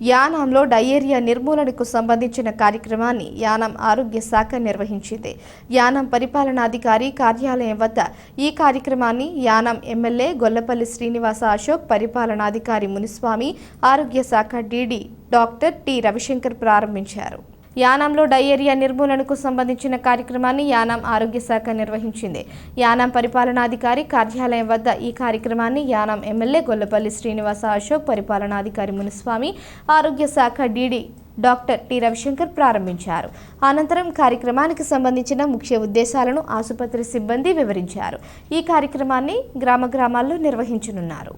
యానాంలో diarrhoea నిర్మూలనకు సంబంధించిన కార్యక్రమాన్ని యానాం ఆరోగ్య శాఖ నిర్వహించింది. యానాం పరిపాలనాధికారి కార్యాలయం వద్ద ఈ కార్యక్రమాన్ని యానాం ఎమ్మెల్యే గొల్లపల్లి శ్రీనివాస అశోక్ పరిపాలనాధికారి మునిస్వామి ఆరోగ్య శాఖ డీడీ డాక్టర్ టి రవిశంకర్ ప్రారంభించారు. యానాంలో డయేరియా నిర్మూలనకు సంబంధించిన కార్యక్రమాన్ని యానాం ఆరోగ్య శాఖ నిర్వహించింది. యానాం పరిపాలనాధికారి కార్యాలయం వద్ద ఈ కార్యక్రమాన్ని యానాం ఎమ్మెల్యే గొల్లపల్లి శ్రీనివాస అశోక్ పరిపాలనాధికారి మునిస్వామి ఆరోగ్య శాఖ డీడీ డాక్టర్ టి రవిశంకర్ ప్రారంభించారు. అనంతరం కార్యక్రమానికి సంబంధించిన ముఖ్య ఉద్దేశాలను ఆసుపత్రి సిబ్బంది వివరించారు. ఈ కార్యక్రమాన్ని గ్రామ గ్రామాల్లో నిర్వహించనున్నారు.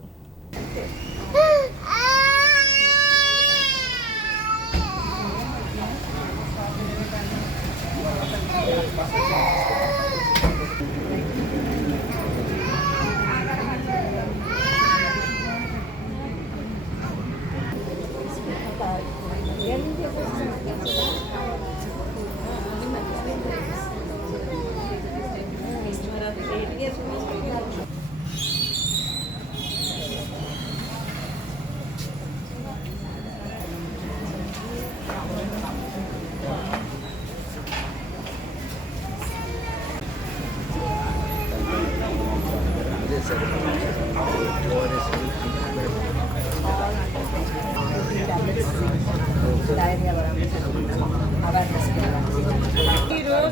Yes,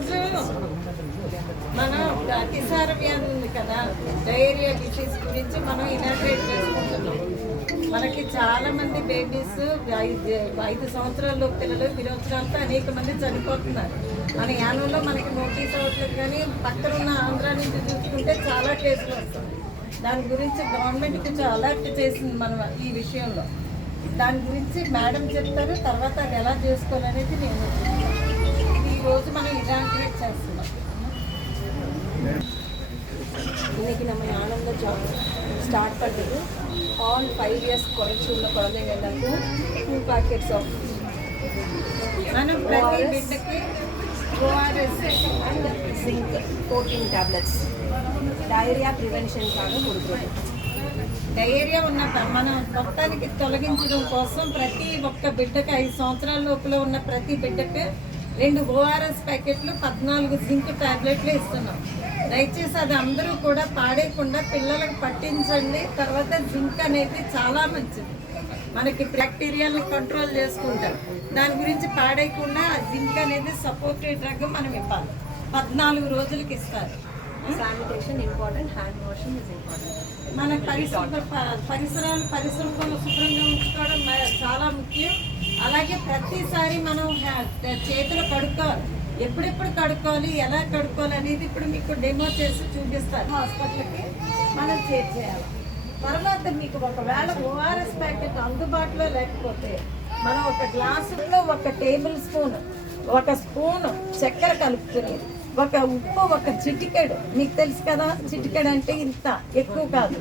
ఈరోజు మనం అతిసార వ్యాధి ఉంది కదా డైరియా డిసీజ్ గురించి మనం ఇనాగ్రేట్ చేసుకుంటున్నాం మనకి చాలా మంది బేబీస్ ఐదు ఐదు సంవత్సరాల పిల్లలు విరోచనాలతో అనేక మంది చనిపోతున్నారు మన యానంలో మనకి నోటీస్ అవ్వట్లేదు కానీ పక్కన ఉన్న ఆంధ్ర నుంచి చూసుకుంటే చాలా కేసులు వస్తుంది దాని గురించి గవర్నమెంట్ కొంచెం అలర్ట్ చేసింది మనం ఈ విషయంలో దాని గురించి మేడం చెప్తారు తర్వాత అది ఎలా చేసుకోవాలనేది నేను రోజు మనం ఇనాగ్రేట్ చేస్తున్నాం இன்னைக்கு நம்ம ஞானம்ல ஜாப் ஸ்டார்ட் பண்ணுறது ஆல் ஃபைவ் இயர்ஸ் குறைச்சி உள்ள குழந்தைங்க எல்லாருக்கும் டூ பேக்கெட்ஸ் ஆஃப் మనం ప్రతి బిడ్డకి ORS and zinc fourteen tablets diarrhoea ப்ரிவென்ஷனுக்காக கொடுக்குறோம் డయేరియా ఉన్న ప- మనం మొత్తానికి తొలగించడం కోసం ప్రతి ఒక్క బిడ్డకి ఐదు సంవత్సరాల లోపల ఉన్న ప్రతి బిడ్డకి రెండు ఓఆర్ఎస్ ప్యాకెట్లు పద్నాలుగు జింక్ టాబ్లెట్లు ఇస్తున్నాం. దయచేసి అది అందరూ కూడా పాడేయకుండా పిల్లలకు పట్టించండి. తర్వాత జింక్ అనేది చాలా మంచిది. మనకి బ్యాక్టీరియాలను కంట్రోల్ చేసుకుంటాం. దాని గురించి పాడేయకుండా ఆ జింక్ అనేది సపోర్టివ్ డ్రగ్ మనం ఇవ్వాలి. పద్నాలుగు రోజులకి ఇస్తారు. Sanitation important hand washing is important. మన పరిశుభ్ర ప- పరిసరాలు పరిశుభ్రంగా శుభ్రంగా ఉంచుకోవడం చాలా ముఖ్యం. అలాగే ప్రతిసారి మనం చేతులు కడుక్కోవాలి. ఎప్పుడెప్పుడు కడుక్కోవాలి ఎలా కడుక్కోవాలి అనేది ఇప్పుడు మీకు డెమో చేసి చూపిస్తారు హాస్పిటల్కి. మనం చేర్చేయాలి తర్వాత మీకు ఒకవేళ ఓఆర్ఎస్ ప్యాకెట్ అందుబాటులో లేకపోతే మనం ఒక గ్లాసులో ఒక టేబుల్ స్పూన్ ఒక స్పూన్ చక్కెర కలుపుకుని ఒక ఉప్పు ఒక చిటికెడు. మీకు తెలుసు కదా చిటికెడు అంటే ఇంత ఎక్కువ కాదు.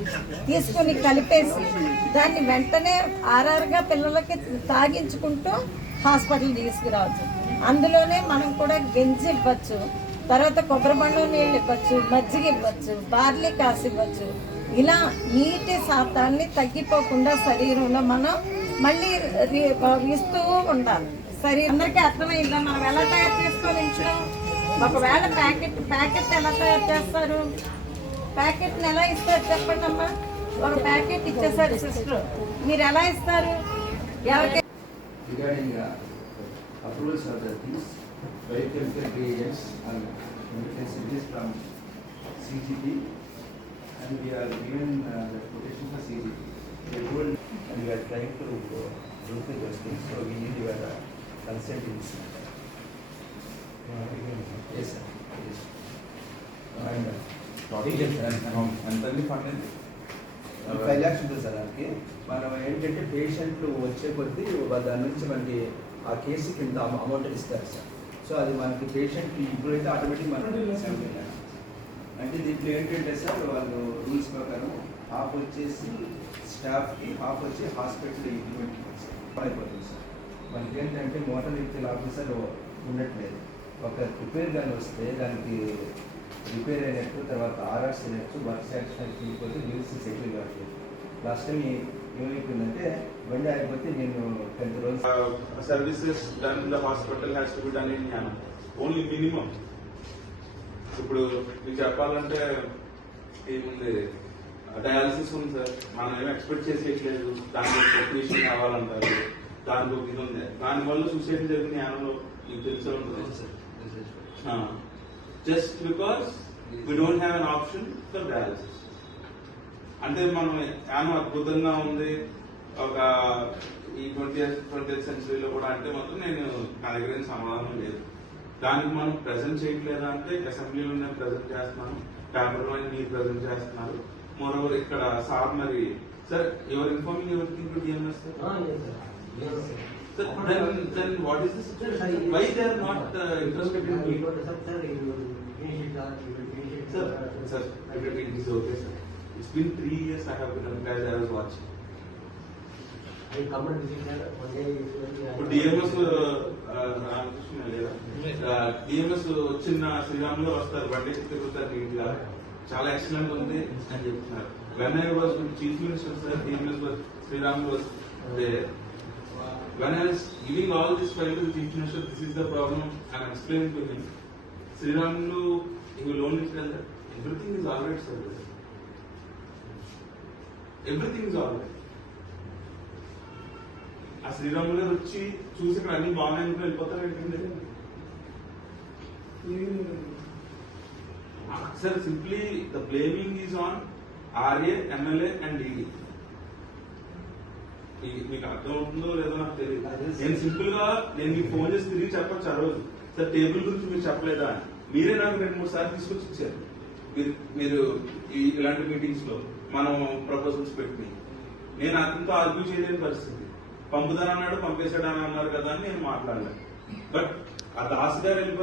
తీసుకుని కలిపేసి దాన్ని వెంటనే ఆర్ఆర్గా పిల్లలకి తాగించుకుంటూ హాస్పిటల్ తీసుకురావచ్చు. అందులోనే మనం కూడా గెంజి ఇవ్వచ్చు తర్వాత కొబ్బరి బండం నీళ్ళు ఇవ్వచ్చు మజ్జిగ ఇవ్వచ్చు బార్లీ కాసి ఇవ్వచ్చు. ఇలా నీటి శాతాన్ని తగ్గిపోకుండా శరీరంలో మనం మళ్ళీ ఇస్తూ ఉండాలి. సరే అందరికీ అర్థమైందా? మనం ఎలా తయారు చేసుకోవాలి ఇంట్లో ఒకవేళ ప్యాకెట్ ప్యాకెట్ ఎలా తయారు చేస్తారు ప్యాకెట్ని ఎలా ఇస్తారు చెప్పండి అమ్మా ఒక ప్యాకెట్ ఇచ్చేసారు సిస్టర్ మీరు ఎలా ఇస్తారు ఎవరికి regarding uh, approvals of the things, biochemical reagents and chemical synthesis from CGP and we are given uh, the quotation for CGP. We told and we are trying to uh, look at those things, so we need your uh, consent in this matter. Yes, sir. Yes. And five lakhs ఉంటుంది sir దానికి మనం ఏంటంటే పేషెంట్లు వచ్చే కొద్దీ దాని నుంచి మనకి ఆ కేసు కింద అమౌంట్ ఇస్తారు సార్. సో అది మనకి పేషెంట్ ఇప్పుడైతే ఆటోమేటిక్ మనకి అంటే దీంట్లో ఏంటంటే సార్ వాళ్ళు రూల్స్ ప్రకారం హాఫ్ వచ్చేసి స్టాఫ్కి హాఫ్ వచ్చి హాస్పిటల్ ఇంప్లిమెంట్కి అయిపోతుంది సార్. మనకి ఏంటంటే మోటార్ వెహికల్ ఆఫీసర్ ఉండట్లేదు. ఒక రిపేర్ కానీ వస్తే దానికి రిపేర్ అయినట్టు తర్వాత ఆర్ఆర్స్ అయినట్టు వర్క్ సాటిస్ఫాక్షన్ అయిపోతే బిల్స్ సెటిల్ కావట్లేదు లాస్ట్ టైం ఏమైపోయిందంటే బండి ఆగిపోతే నేను టెన్త్ రోజు services done in the hospital has to be done in Yana. Only ఇప్పుడు మీకు చెప్పాలంటే ఏముంది? డయాలసిస్ ఉంది సార్. మనం ఏం ఎక్స్పెక్ట్ చేసేయట్లేదు. దానికి టెక్నీషియన్ కావాలంటారు. దానికి ఒక ఇది ఉంది. దానివల్ల సూసైడ్ జరిగిన యానలో. మీకు తెలిసే ఉంటుంది just because we don't have an option for dialysis అంటే మనం యానం అద్భుతంగా ఉంది. ఒక ఈ ట్వంటీ ట్వంటీ సెంచరీలో కూడా అంటే మాత్రం నేను నా దగ్గర సమాధానం లేదు. దానికి మనం ప్రజెంట్ చేయట్లేదా అంటే అసెంబ్లీలో నేను ప్రజెంట్ చేస్తున్నాను. పేపర్లో మీరు ప్రజెంట్ చేస్తున్నారు. మరోవర్ ఇక్కడ సార్ మరి సార్ ఎవరు ఇన్ఫార్మింగ్ ఎవరికి DMS sir then then what is this why they are not interested in Sir, sir, everything is okay, sir. It's been three years I have been guys I was watching. ఇప్పుడు DMS Ramakrishna లేదా DMS వచ్చిన శ్రీరాములు వస్తారు బండి ఎక్కి తిరుగుతారు నీట్గా చాలా excellent ఉంది అని చెప్తున్నారు. When I was chief minister sir DMS Sriramulu was there when I was giving all this file to the chief minister, this is the problem, I'm explaining to him. Sriramulu, he will only tell that everything is alright, sir. Everything is alright. ఆ శ్రీరాములు గారు వచ్చి చూసి ఇక్కడ అన్ని బాగున్నాయి అనుకుని వెళ్ళిపోతారు ఏంటండి sir simply the blaming is on RA MLA and ED మీకు అర్థం అవుతుందో లేదో నాకు తెలియదు నేను సింపుల్గా నేను మీకు ఫోన్ చేసి తిరిగి చెప్పొచ్చు ఆ రోజు. సార్ టేబుల్ గురించి మీరు చెప్పలేదా? అని. మీరే నాకు రెండు మూడు సార్లు తీసుకొచ్చి ఇచ్చారు మీరు ఇలాంటి మీటింగ్స్లో మనం ప్రపోజల్స్ పెట్టి. నేను అతనితో ఆర్గ్యూ చేయలేని పరిస్థితి. పంపుదానన్నాడు పంపేశాడని అన్నారు కదా అని నేను మాట్లాడలేదు. బట్ ఆ దాస్ గారు